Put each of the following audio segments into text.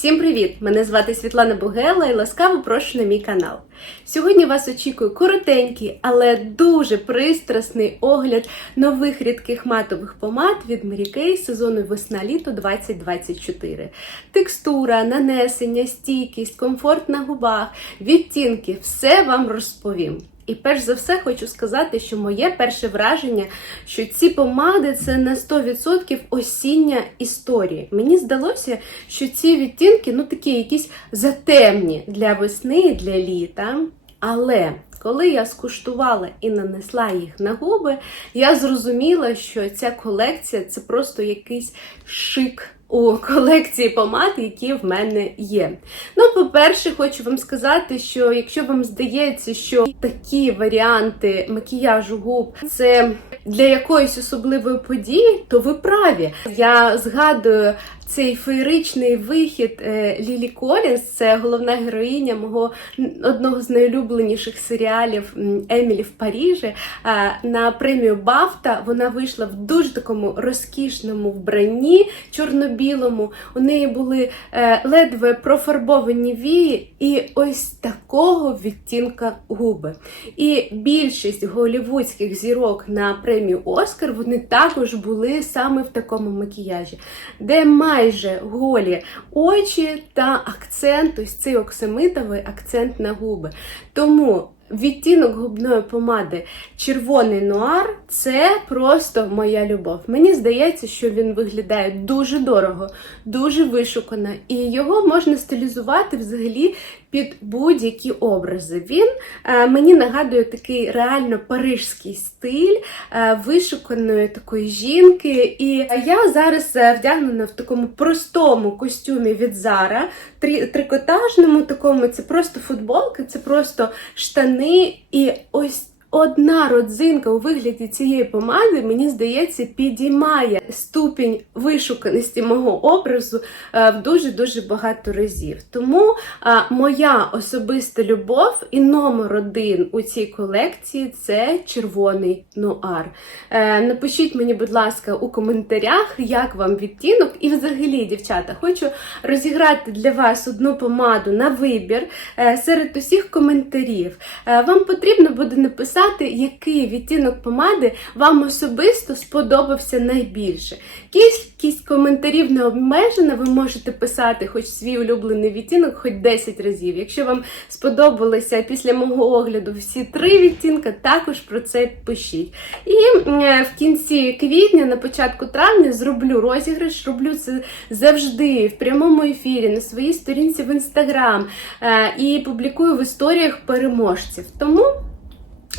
Всім привіт! Мене звати Світлана Бугела і ласкаво прошу на мій канал. Сьогодні вас очікує коротенький, але дуже пристрасний огляд нових рідких матових помад від Mary сезону весна-літо 2024. Текстура, нанесення, стійкість, комфорт на губах, відтінки все вам розповім. І перш за все хочу сказати, що моє перше враження, що ці помади це на 100% осіння історії. Мені здалося, що ці відтінки ну такі якісь затемні для весни і для літа. Але коли я скуштувала і нанесла їх на губи, я зрозуміла, що ця колекція це просто якийсь шик у колекції помад, які в мене є. Ну, по-перше, хочу вам сказати, що якщо вам здається, що такі варіанти макіяжу губ це для якоїсь особливої події, то ви праві. Я згадую. Цей феєричний вихід е, Лілі Колінс, це головна героїня мого одного з найулюбленіших серіалів Емілі в Парижі. Е, на премію Бафта вона вийшла в дуже такому розкішному вбранні чорно-білому. У неї були е, ледве профарбовані вії, і ось такого відтінка губи. І більшість голівудських зірок на премію Оскар вони також були саме в такому макіяжі, де майже голі очі та акцент, ось цей оксамитовий акцент на губи. Тому відтінок губної помади червоний нуар це просто моя любов. Мені здається, що він виглядає дуже дорого, дуже вишукано, і його можна стилізувати взагалі під будь-які образи. Він е, мені нагадує такий реально парижський стиль е, вишуканої такої жінки. І я зараз е, вдягнена в такому простому костюмі від Зара, трикотажному такому, це просто футболка, це просто штани. І ось Одна родзинка у вигляді цієї помади, мені здається, підіймає ступінь вишуканості мого образу е, в дуже-дуже багато разів. Тому моя особиста любов і номер один у цій колекції це червоний нуар. Е, напишіть мені, будь ласка, у коментарях, як вам відтінок. І взагалі, дівчата, хочу розіграти для вас одну помаду на вибір е, серед усіх коментарів. Е, вам потрібно буде написати написати, який відтінок помади вам особисто сподобався найбільше. Кількість коментарів не обмежена, ви можете писати хоч свій улюблений відтінок, хоч 10 разів. Якщо вам сподобалося після мого огляду всі три відтінка, також про це пишіть. І в кінці квітня, на початку травня, зроблю розіграш, роблю це завжди в прямому ефірі, на своїй сторінці в інстаграм е, і публікую в історіях переможців. Тому.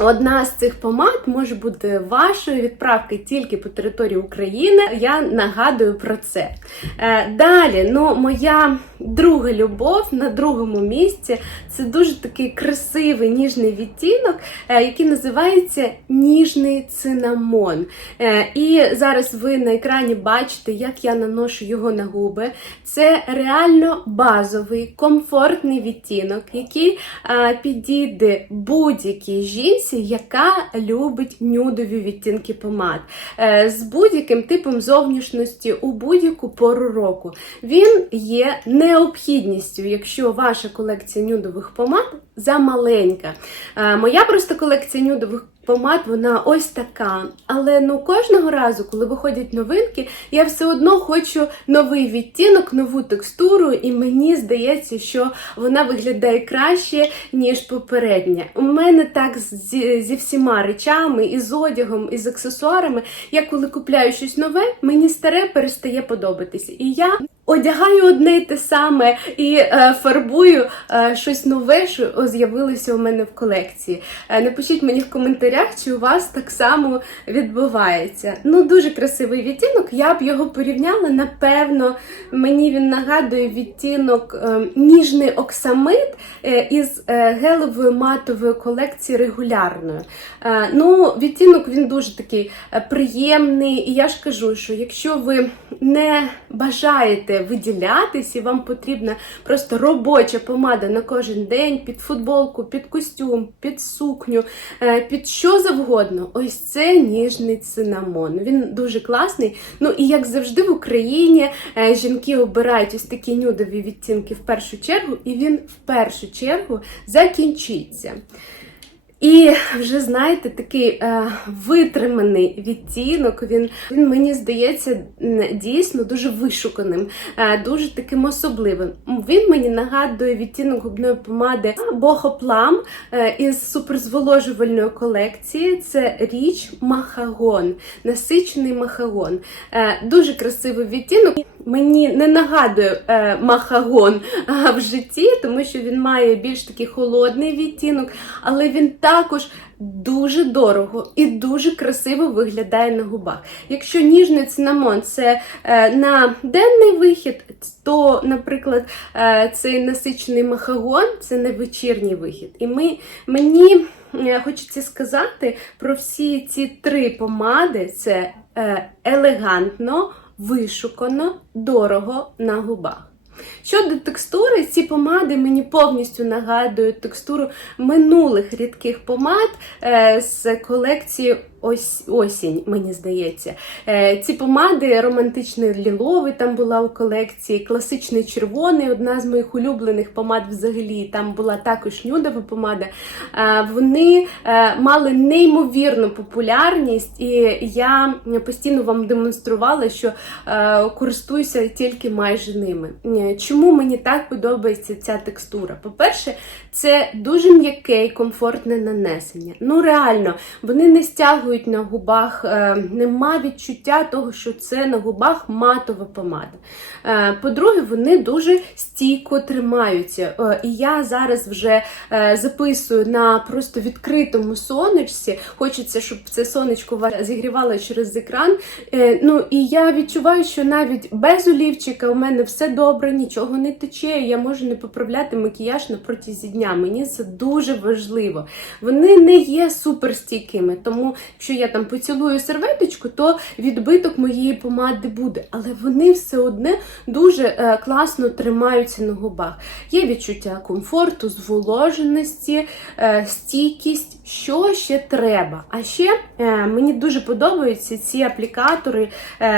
Одна з цих помад може бути вашою відправки тільки по території України. Я нагадую про це. Е, далі, ну, моя друга любов на другому місці це дуже такий красивий ніжний відтінок, е, який називається ніжний цинамон. Е, і зараз ви на екрані бачите, як я наношу його на губи. Це реально базовий, комфортний відтінок, який підійде будь-якій жінці яка любить нюдові відтінки помад е, з будь-яким типом зовнішності у будь-яку пору року. Він є необхідністю, якщо ваша колекція нюдових помад замаленька. Е, моя просто колекція нюдових помад, вона ось така. Але ну кожного разу, коли виходять новинки, я все одно хочу новий відтінок, нову текстуру, і мені здається, що вона виглядає краще, ніж попередня. У мене так зі, зі всіма речами, і з одягом, і з аксесуарами. Я коли купляю щось нове, мені старе перестає подобатися. І я одягаю одне й те саме і е, фарбую е, щось нове, що з'явилося у мене в колекції. Е, напишіть мені в коментарях, чи у вас так само відбувається. Ну, дуже красивий відтінок. Я б його порівняла. Напевно, мені він нагадує відтінок е, ніжний оксамит е, із е, гелевої матової колекції регулярною. Е, ну, Відтінок він дуже такий приємний. І я ж кажу, що якщо ви не бажаєте виділятись, і вам потрібна просто робоча помада на кожен день під футболку, під костюм, під сукню, під що завгодно. Ось це ніжний цинамон. Він дуже класний. Ну і як завжди в Україні е, жінки обирають ось такі нюдові відтінки в першу чергу, і він в першу чергу закінчиться. І вже знаєте, такий е, витриманий відтінок. Він він мені здається дійсно дуже вишуканим, е, дуже таким особливим. Він мені нагадує відтінок губної помади Бохоплам е, із суперзволожувальної колекції. Це річ Махагон, насичений махагон. Е, дуже красивий відтінок. Мені не нагадує е, махагон в житті, тому що він має більш такий холодний відтінок, але він також дуже дорого і дуже красиво виглядає на губах. Якщо ніжний цинамон це е, на денний вихід, то, наприклад, е, цей насичений махагон це на вечірній вихід. І ми, мені е, хочеться сказати про всі ці три помади: це е, елегантно вишукано, дорого на губах. Щодо текстури, ці помади мені повністю нагадують текстуру минулих рідких помад е, з колекції ось, осінь, мені здається. Е, ці помади романтичний ліловий там була у колекції, класичний червоний, одна з моїх улюблених помад взагалі. Там була також нюдова помада. Е, вони е, мали неймовірну популярність, і я постійно вам демонструвала, що користуюся тільки майже ними. Чому мені так подобається ця текстура? По-перше, це дуже м'яке і комфортне нанесення. Ну, реально, вони не стягують на губах, е, нема відчуття того, що це на губах матова помада. Е, По-друге, вони дуже стійко тримаються. Е, І я зараз вже записую на просто відкритому сонечці. Хочеться, щоб це сонечко вас зігрівало через екран. Ну і я відчуваю, що навіть без олівчика у мене все добре, нічого не тече. Я можу не поправляти макіяж на протязі дня. Мені це дуже важливо. Вони не є суперстійкими, тому якщо я там поцілую серветочку, то відбиток моєї помади буде. Але вони все одне дуже е, класно тримаються на губах. Є відчуття комфорту, зволоженості, е, стійкість. Що ще треба? А ще е, мені дуже подобаються ці аплікатори,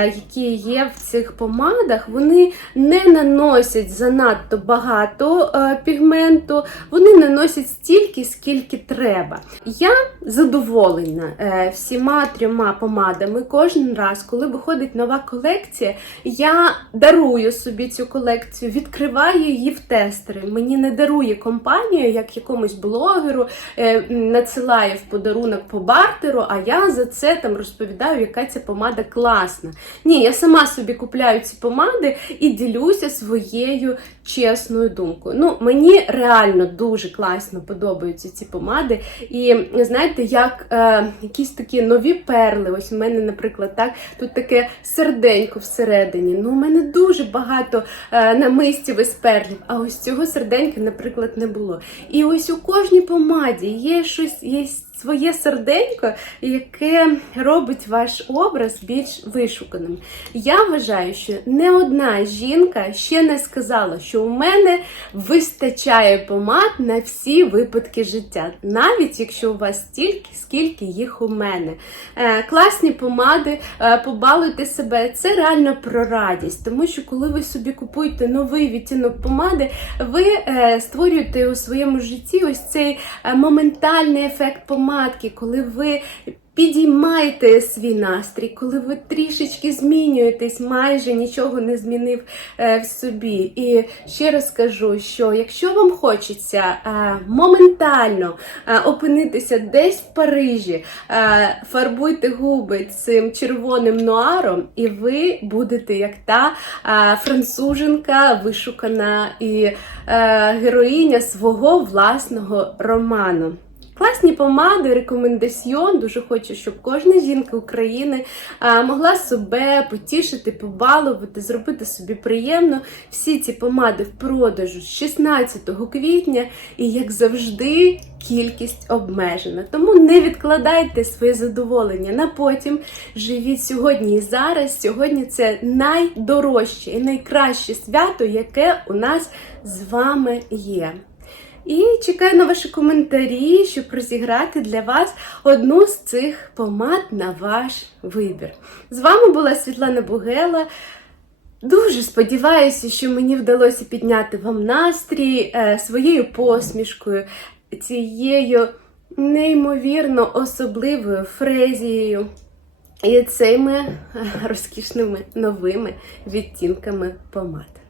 які є в цих помадах. Вони не наносять занадто багато пігменту, вони наносять стільки, скільки треба. Я задоволена всіма трьома помадами. Кожен раз, коли виходить нова колекція, я дарую собі цю колекцію, відкриваю її в тестери. Мені не дарує компанія, як якомусь блогеру, е, надсилає в подарунок по бартеру, а я за це там розповідаю, яка ця помада класна. Ні, я сама собі купляю ці помади і ділюся своєю чесною думкою. Ну, мені реально дуже класно подобаються ці помади. І знаєте, як е, якісь такі нові перли. Ось у мене, наприклад, так, тут таке серденько всередині. Ну, у мене дуже багато е, намистів із перлів, а ось цього серденька, наприклад, не було. І ось у кожній помаді є щось, є своє серденько, яке робить ваш образ більш вишуканим. Я вважаю, що не одна жінка ще не сказала, що у мене вистачає помад на всі випадки життя, навіть якщо у вас стільки, скільки їх у мене. Е, класні помади, е, побалуйте себе. Це реально про радість, тому що коли ви собі купуєте новий відтінок помади, ви е, створюєте у своєму житті ось цей моментальний ефект помадки, коли ви підіймаєте свій настрій, коли ви трішечки змінюєтесь, майже нічого не змінив е, в собі. І ще раз скажу, що якщо вам хочеться е, моментально е, опинитися десь в Парижі, фарбуйте губи цим червоним нуаром, і ви будете як та француженка, вишукана і героїня свого власного роману. Класні помади, рекомендаціон. Дуже хочу, щоб кожна жінка України могла себе потішити, побалувати, зробити собі приємно. Всі ці помади в продажу з 16 квітня, і, як завжди, кількість обмежена. Тому не відкладайте своє задоволення на потім. Живіть сьогодні і зараз. Сьогодні це найдорожче і найкраще свято, яке у нас з вами є. І чекаю на ваші коментарі, щоб розіграти для вас одну з цих помад на ваш вибір. З вами була Світлана Бугела. Дуже сподіваюся, що мені вдалося підняти вам настрій е, своєю посмішкою, цією неймовірно особливою фрезією і цими е, розкішними новими відтінками помад.